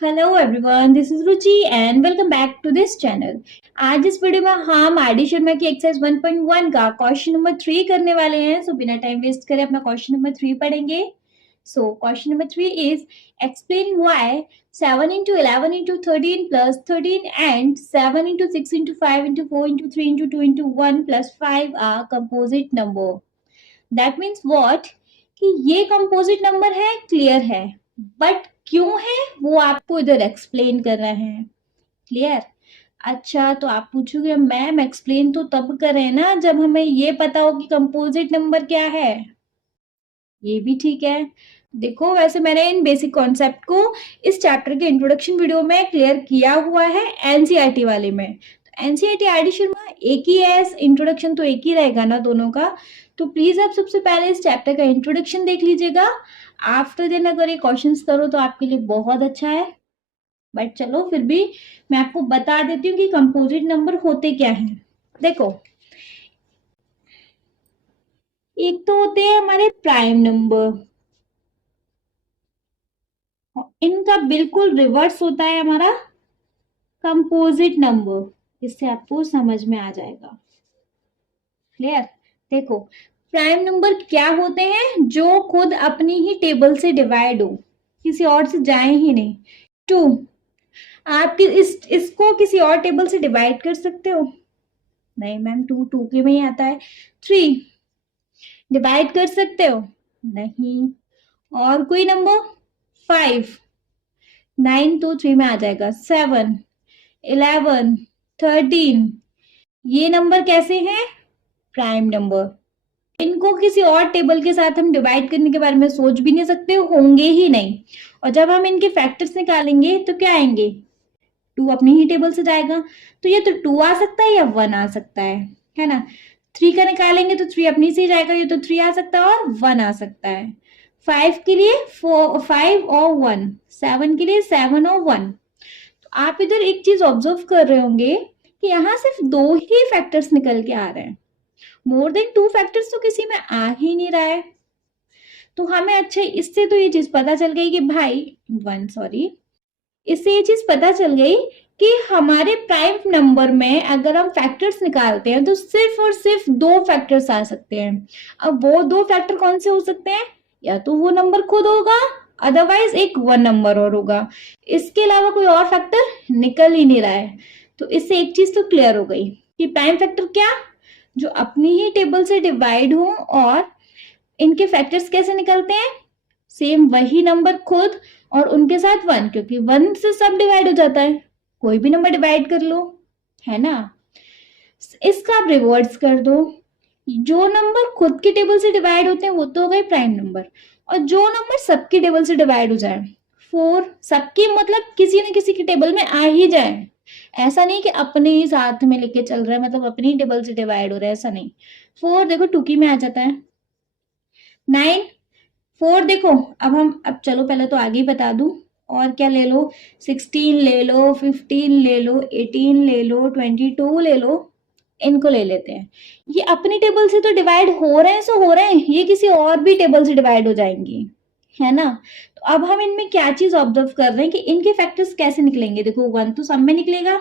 Hello everyone, this is Ruchi and welcome back to this channel. आज इस video में हम आरडी शर्मा की एक्सरसाइज 1.1 का क्वेश्चन नंबर 3 करने वाले हैं। सो बिना टाइम वेस्ट करे अपना क्वेश्चन नंबर 3 पढ़ेंगे। So question number 3 is explain why 7 into 11 into 13 plus 13 and 7 into 6 into 5 into 4 into 3 into 2 into 1 plus 5 are composite number। That means what कि ये कंपोजिट नंबर है, क्लियर है, बट क्यों है वो आपको इधर एक्सप्लेन कर रहे हैं। क्लियर? अच्छा, तो आप पूछोगे मैम एक्सप्लेन तो तब करें ना जब हमें ये पता हो कि कंपोजिट नंबर क्या है। ये भी ठीक है। देखो, वैसे मैंने इन बेसिक कॉन्सेप्ट को इस चैप्टर के इंट्रोडक्शन वीडियो में क्लियर किया हुआ है एनसीईआरटी वाले में। तो एनसीईआरटी आरडी शर्मा एक ही है, इंट्रोडक्शन तो एक ही रहेगा ना दोनों का। तो प्लीज आप सबसे पहले इस चैप्टर का इंट्रोडक्शन देख लीजिएगा। आफ्टर देन अगर ये क्वेश्चंस करो तो आपके लिए बहुत अच्छा है। बट चलो फिर भी मैं आपको बता देती हूँ कि कंपोजिट नंबर होते क्या हैं। देखो, एक तो होते हैं हमारे प्राइम नंबर, इनका बिल्कुल रिवर्स होता है हमारा कंपोजिट नंबर। इससे आपको समझ में आ जाएगा। क्लियर? देखो, प्राइम नंबर क्या होते हैं? जो खुद अपनी ही टेबल से डिवाइड हो, किसी और से जाए ही नहीं। टू, आप इसको किसी और टेबल से डिवाइड कर सकते हो? नहीं मैम, टू टू के में ही आता है। थ्री डिवाइड कर सकते हो? नहीं। और कोई नंबर? फाइव, नाइन तो थ्री में आ जाएगा। सेवन, 11, 13, ये नंबर कैसे हैं? Prime number. इनको किसी और टेबल के साथ हम डिवाइड करने के बारे में सोच भी नहीं सकते, होंगे ही नहीं। और जब हम इनके फैक्टर्स निकालेंगे तो क्या आएंगे? टू अपनी ही टेबल से जाएगा, तो ये तो टू आ सकता है या वन आ सकता है ना। थ्री का निकालेंगे तो थ्री अपनी से ही जाएगा, ये तो थ्री आ सकता है और वन आ सकता है। फाइव के लिए फाइव और वन, सेवन के लिए सेवन और वन। तो आप इधर एक चीज ऑब्जर्व कर रहे होंगे कि यहाँ सिर्फ दो ही फैक्टर्स निकल के आ रहे हैं, मोर देन टू फैक्टर्स तो किसी में आ ही नहीं रहा है। तो हमें अच्छा इससे तो ये चीज पता चल गई कि भाई इससे ये चीज पता चल गई कि हमारे प्राइम नंबर में अगर हम फैक्टर्स निकालते हैं तो सिर्फ और सिर्फ दो फैक्टर्स आ सकते हैं। अब वो दो फैक्टर कौन से हो सकते हैं? या तो वो नंबर खुद होगा, अदरवाइज एक वन नंबर और होगा। इसके अलावा कोई और फैक्टर निकल ही नहीं रहा है। तो इससे एक चीज तो क्लियर हो गई कि प्राइम फैक्टर क्या, जो अपनी ही टेबल से डिवाइड हो। और इनके फैक्टर्स कैसे निकलते हैं? सेम वही नंबर खुद और उनके साथ वन, क्योंकि वन से सब डिवाइड हो जाता है, कोई भी नंबर डिवाइड कर लो, है ना। इसका आप रिवर्स कर दो, जो नंबर खुद की टेबल से डिवाइड होते हैं वो तो हो गए प्राइम नंबर, और जो नंबर सबकी टेबल से डिवाइड हो जाए, फोर सबकी मतलब किसी न किसी की टेबल में आ ही जाए। ऐसा नहीं कि अपने ही साथ में लेके चल रहा है, मतलब अपनी ही टेबल से डिवाइड हो रहा है, ऐसा नहीं। फोर देखो टू की में आ जाता है। नाइन, फोर देखो, अब चलो पहले तो आगे ही बता दूं। और क्या ले लो? 16 ले लो, 15 ले लो, 18 ले लो, 22 ले लो। इनको ले लेते हैं, ये अपनी टेबल से तो डिवाइड हो रहे हैं, सो हो रहे हैं, ये किसी और भी टेबल से डिवाइड हो जाएंगी, है ना। तो अब हम इनमें क्या चीज ऑब्जर्व कर रहे हैं कि इनके फैक्टर्स कैसे निकलेंगे। देखो, वन तो सब में निकलेगा,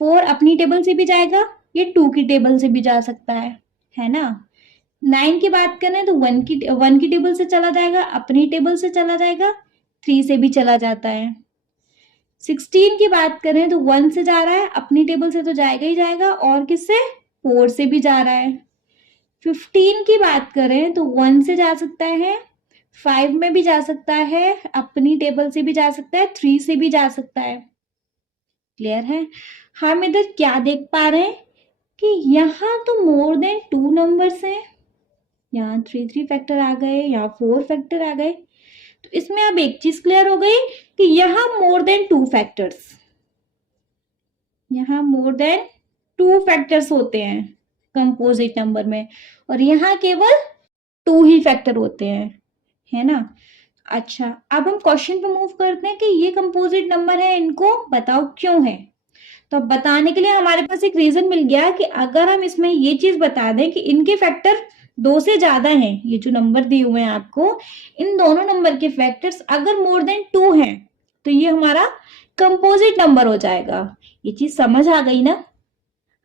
फोर अपनी टेबल से भी जाएगा, ये टू की टेबल से भी जा सकता है ना। नाइन की बात करें तो वन की टेबल से चला जाएगा, अपनी टेबल से चला जाएगा, थ्री से भी चला जाता है। 16 की बात करें तो वन से जा रहा है, अपनी टेबल से तो जाएगा ही जाएगा, और किससे? फोर से भी जा रहा है। 15 की बात करें तो वन से जा सकता है, फाइव में भी जा सकता है, अपनी टेबल से भी जा सकता है, थ्री से भी जा सकता है। क्लियर है? हम इधर क्या देख पा रहे हैं कि यहाँ तो मोर देन टू नंबर्स हैं, यहाँ थ्री थ्री फैक्टर आ गए, यहाँ फोर फैक्टर आ गए। तो इसमें अब एक चीज क्लियर हो गई कि यहाँ मोर देन टू फैक्टर्स, यहाँ मोर देन टू फैक्टर्स होते हैं कंपोजिट नंबर में, और यहाँ केवल टू ही फैक्टर होते हैं, है ना। अच्छा, अब हम क्वेश्चन पे मूव करते हैं कि ये कंपोजिट नंबर है, इनको बताओ क्यों है। तो अब बताने के लिए हमारे पास एक रीजन मिल गया कि अगर हम इसमें ये चीज बता दें कि इनके फैक्टर दो से ज्यादा हैं, ये जो नंबर दिए हुए हैं आपको, इन दोनों नंबर के फैक्टर्स अगर मोर देन टू हैं, तो ये हमारा कंपोजिट नंबर हो जाएगा। ये चीज समझ आ गई ना?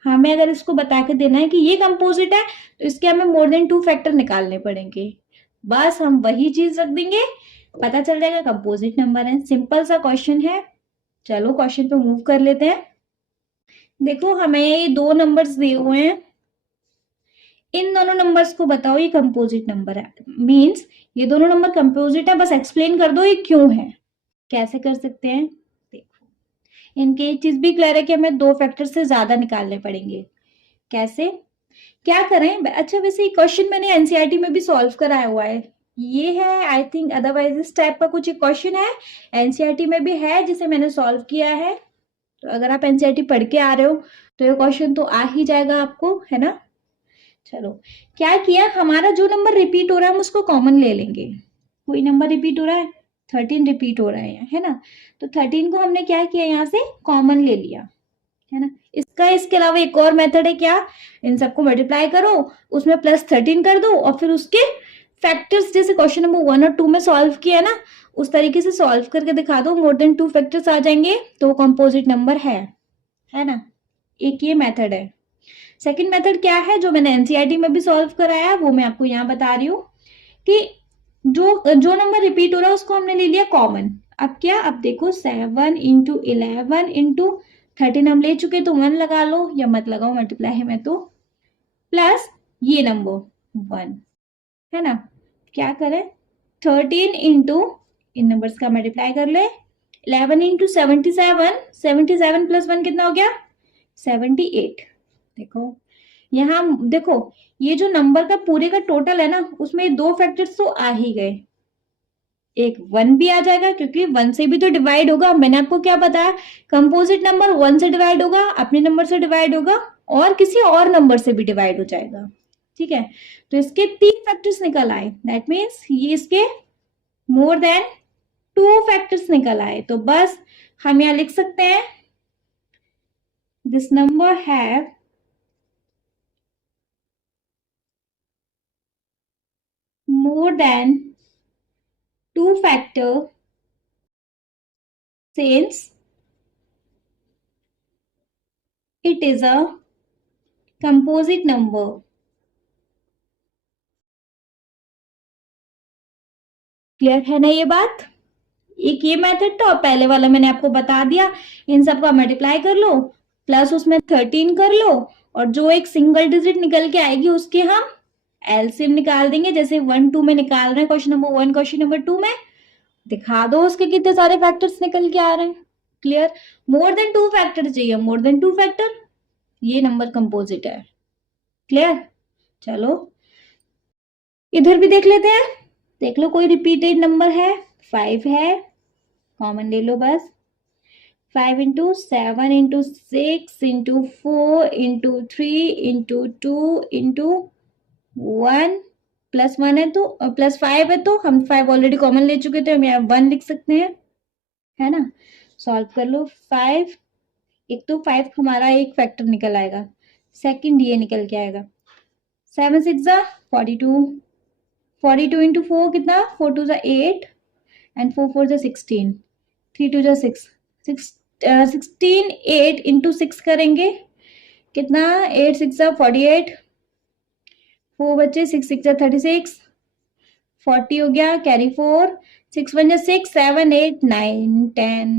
हमें अगर इसको बता के देना है कि ये कंपोजिट है तो इसके हमें मोर देन 2 फैक्टर निकालने पड़ेंगे। बस हम वही चीज रख देंगे, पता चल जाएगा कंपोजिट नंबर है। सिंपल सा क्वेश्चन है। चलो क्वेश्चन पे मूव कर लेते हैं। देखो हमें ये 2 नंबर्स दिए हुए हैं, इन दोनों नंबर्स को बताओ ये कंपोजिट नंबर है, मींस ये दोनों नंबर कंपोजिट है, बस एक्सप्लेन कर दो ये क्यों है। कैसे कर सकते हैं? देखो इनके एक चीज भी क्लियर है कि हमें 2 फैक्टर से ज्यादा निकालने पड़ेंगे। कैसे, क्या करें? अच्छा वैसे ये क्वेश्चन मैंने एनसीईआरटी में भी सॉल्व कराया हुआ है, ये है आई थिंक, अदरवाइज इस टाइप का कुछ एक क्वेश्चन है एनसीईआरटी में भी है जिसे मैंने सॉल्व किया है। तो अगर आप एनसीईआरटी पढ़ के आ रहे हो तो ये क्वेश्चन तो आ ही जाएगा आपको, है ना? चलो क्या किया, हमारा जो नंबर रिपीट हो रहा है हम उसको कॉमन ले लेंगे। कोई नंबर रिपीट हो रहा है, 13 रिपीट हो रहा है ना? तो 13 को हमने क्या किया, यहाँ से कॉमन ले लिया, है ना? इसके अलावा एक और मेथड है, क्या, इन सबको मल्टीप्लाई करो, उसमें +13 कर दो और फिर उसके फैक्टर्स जैसे क्वेश्चन नंबर 1 और 2 में सॉल्व किया ना, उस तरीके से सॉल्व करके दिखा दो, मोर देन 2 फैक्टर्स आ जाएंगे तो वो कंपोजिट नंबर है ना? एक ये मेथड है। सेकंड मेथड क्या है, जो मैंने एनसीईआरटी में भी सॉल्व कराया वो मैं आपको यहाँ बता रही हूँ कि जो नंबर रिपीट हो रहा है उसको हमने ले लिया कॉमन। अब क्या, अब देखो 7 इंटू 11 इंटू 13 हम ले चुके, तो 1 लगा लो या मत लगाओ, मल्टीप्लाई है मैं तो, प्लस ये नंबर 1, है ना? क्या करें, 13 इंटू इन नंबर्स का मल्टीप्लाई कर ले, 11 इंटू 77, 77 प्लस 1 कितना हो गया, 78। देखो यहाँ देखो ये जो नंबर का पूरे का टोटल है ना, उसमें 2 फैक्टर्स तो आ ही गए, एक 1 भी आ जाएगा क्योंकि 1 से भी तो डिवाइड होगा। मैंने आपको क्या बताया, कंपोजिट नंबर 1 से डिवाइड होगा, अपने नंबर से डिवाइड होगा और किसी और नंबर से भी डिवाइड हो जाएगा, ठीक है? तो इसके 3 फैक्टर्स निकल आए, दैट मीन्स ये इसके मोर देन 2 फैक्टर्स निकल आए। तो बस हम यहाँ लिख सकते हैं this number have more than 2 factor since it is a composite number। Clear है ना ये बात? एक ये मेथड था और पहले वाला मैंने आपको बता दिया, इन सब का मल्टीप्लाई कर लो प्लस उसमें 13 कर लो और जो एक सिंगल डिजिट निकल के आएगी उसके हम एलसीएम निकाल देंगे, जैसे 1 2 में निकाल रहे हैं क्वेश्चन नंबर 1 क्वेश्चन नंबर 2 में, दिखा दो उसके कितने सारे फैक्टर्स निकल के आ रहे हैं। क्लियर? मोर देन 2 फैक्टर चाहिए, मोर देन 2 फैक्टर, ये नंबर कंपोजिट है। क्लियर? चलो इधर भी देख लेते हैं, देख लो कोई रिपीटेड नंबर है, 5 है, कॉमन ले लो बस, 5 into 7 into 6 into 4 into 3 into 2 into 1 plus 1 है तो प्लस 5 है, तो हम 5 ऑलरेडी कॉमन ले चुके थे, हम यहाँ 1 लिख सकते हैं, है ना? सॉल्व कर लो 5, एक तो 5 हमारा एक फैक्टर निकल आएगा, सेकंड ये निकल के आएगा, 7 6 42, 42 इंटू 4 कितना, 4 2 8 एंड 4 4 16, 3 2 6, 16 8 इंटू 6 करेंगे कितना, 8 6 48, 4 बच्चे, 6 6 36, 40 हो गया, कैरी 4, 6 1 6 7 8 9 10,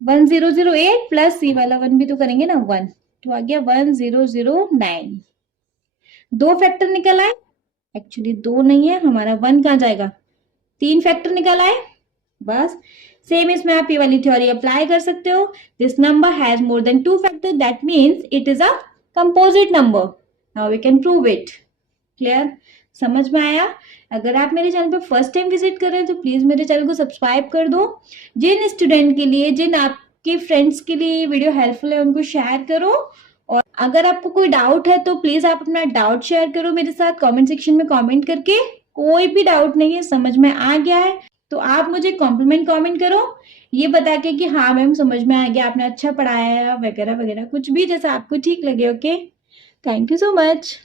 1008 प्लस सी वाला 1 भी तो करेंगे ना, 1, तो आ गया 1009। 2 फैक्टर निकल आए, एक्चुअली 2 नहीं है हमारा, 1 कहाँ जाएगा, 3 फैक्टर निकल आए। बस सेम इसमें आप ये वाली थ्योरी अप्लाई कर सकते हो, this number has more than 2 factor, that means it is a composite number, now we can prove it. Clear? समझ में आया? अगर आप मेरे चैनल पे फर्स्ट टाइम विजिट कर रहे हैं तो प्लीज मेरे चैनल को सब्सक्राइब कर दो, जिन स्टूडेंट के लिए, जिन आपके फ्रेंड्स के लिए ये वीडियो हेल्पफुल है उनको शेयर करो, और अगर आपको कोई डाउट है तो प्लीज आप अपना डाउट शेयर करो मेरे साथ कमेंट सेक्शन में कमेंट करके। कोई भी डाउट नहीं है, समझ में आ गया है तो आप मुझे कॉम्प्लीमेंट कमेंट करो, ये बता के कि हाँ मैम समझ में आ गया, आपने अच्छा पढ़ाया है वगैरह वगैरह, कुछ भी जैसा आपको ठीक लगे। Okay, thank you so much.